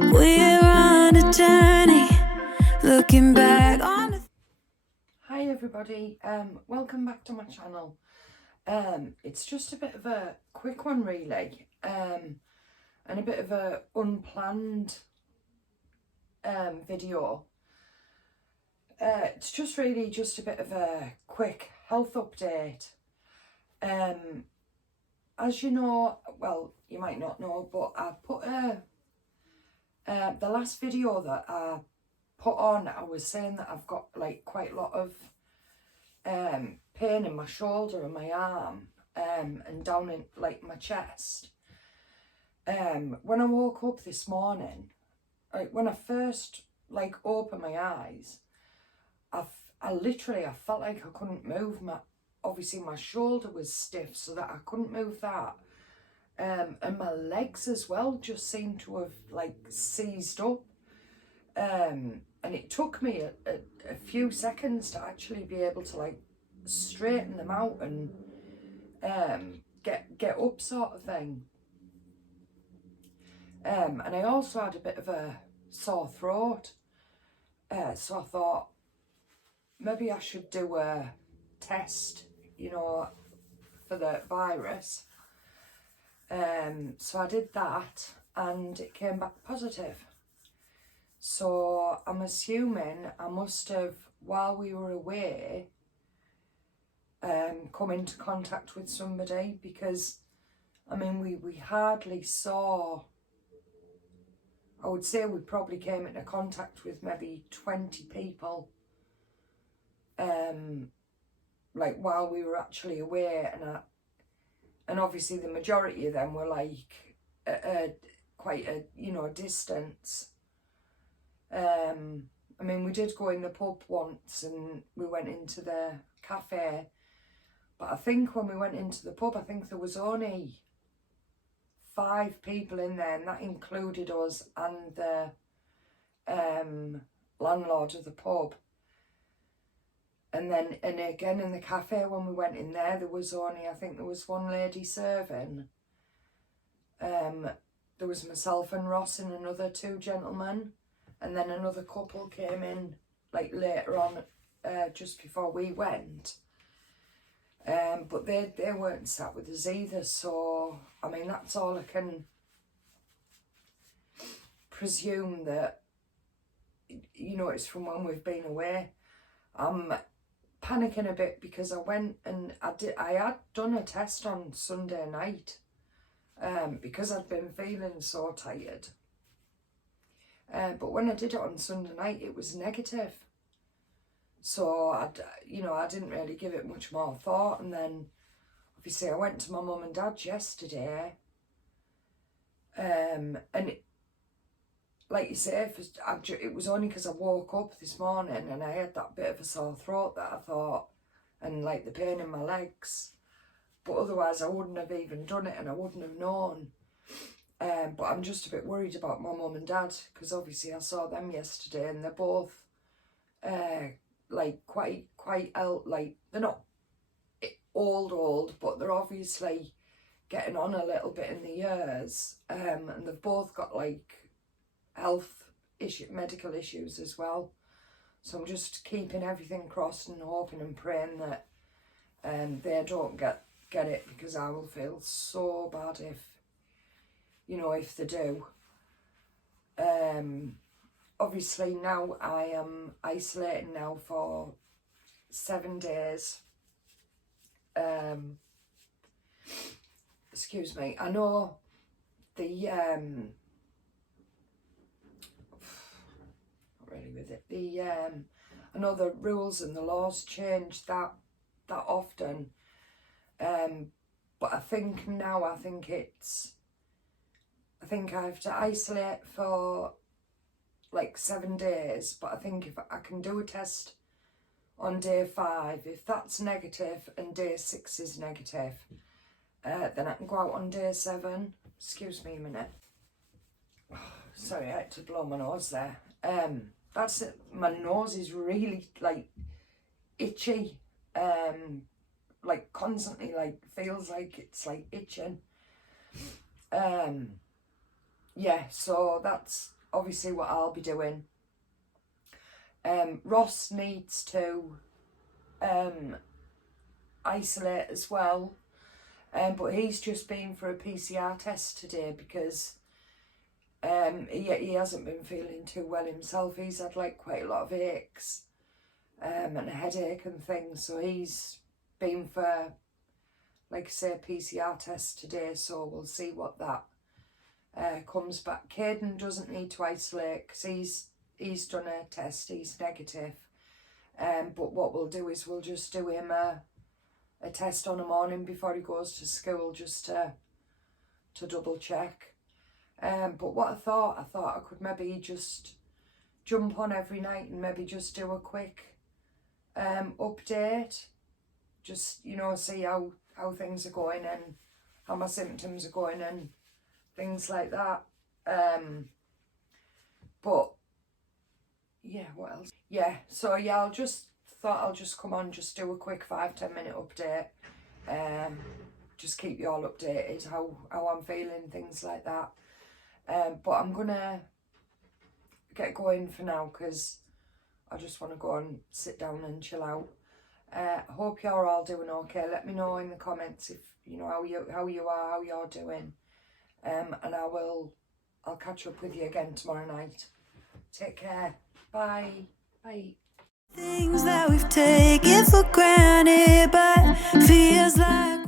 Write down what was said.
We're on a journey, looking back on the... Hi everybody, welcome back to my channel. It's just a bit of a quick one really, and a bit of a unplanned video. It's just really just a bit of a quick health update. As you know, well, you might not know, but I put the last video that I put on, I was saying that I've got like quite a lot of pain in my shoulder and my arm, and down in like my chest. When I woke up this morning, like when I first like opened my eyes, I literally felt like I couldn't move. Obviously my shoulder was stiff, so that I couldn't move that. And my legs as well just seemed to have like seized up. And it took me a few seconds to actually be able to like straighten them out and get up, sort of thing. And I also had a bit of a sore throat, so I thought maybe I should do a test, you know, for the virus. So I did that and it came back positive. So I'm assuming I must have, while we were away, come into contact with somebody, because I mean we hardly saw, I would say we probably came into contact with maybe 20 people like while we were actually away, and obviously the majority of them were like quite a, you know, distance. I mean, we did go in the pub once and we went into the cafe, but I think when we went into the pub, I think there was only 5 people in there, and that included us and the landlord of the pub. And then, and again in the cafe, when we went in there, there was only, I think there was one lady serving. There was myself and Ross and another 2 gentlemen, and then another couple came in like later on, just before we went. But they weren't sat with us either, so I mean that's all I can presume, that, you know, it's from when we've been away. I'm panicking a bit because I went and I had done a test on Sunday night, because I'd been feeling so tired. But when I did it on Sunday night, it was negative. So I didn't really give it much more thought. And then obviously I went to my mum and dad's yesterday, and like you say, it was only because I woke up this morning and I had that bit of a sore throat that I thought, and like the pain in my legs, but otherwise I wouldn't have even done it and I wouldn't have known. But I'm just a bit worried about my mum and dad, because obviously I saw them yesterday and they're both like quite out, like they're not old, but they're obviously getting on a little bit in the years, and they've both got like medical issues as well. So I'm just keeping everything crossed and hoping and praying that they don't get it, because I will feel so bad if, you know, if they do. Obviously now I am isolating now for 7 days. Excuse me. I know the not really with it. I know the rules and the laws change that often. But I think now I think I have to isolate for like 7 days, but I think if I can do a test on day 5, if that's negative and day 6 is negative, then I can go out on day 7. Excuse me a minute. Sorry, I had to blow my nose there. That's it. My nose is really like itchy, like constantly, like feels like it's like itching. Yeah, so that's obviously what I'll be doing. Ross needs to isolate as well, but he's just been for a PCR test today because he hasn't been feeling too well himself. He's had like quite a lot of aches and a headache and things, so he's been for, like I say, a PCR test today, so we'll see what that comes back. Caden doesn't need to isolate because he's done a test, he's negative. But what we'll do is we'll just do him a test on a morning before he goes to school, just to double check. But what I thought I could maybe just jump on every night and maybe just do a quick update, just, you know, see how things are going and how my symptoms are going and things like that. But yeah, what else? Yeah, so yeah, I'll just come on, just do a quick 5-10 minute update. Just keep you all updated how I'm feeling, things like that. But I'm gonna get going for now because I just want to go and sit down and chill out. Hope you're all doing okay. Let me know in the comments if you know how you are, how you're doing. And I'll catch up with you again tomorrow night. Take care. Bye. Bye. Things that we've taken for granted, but feels like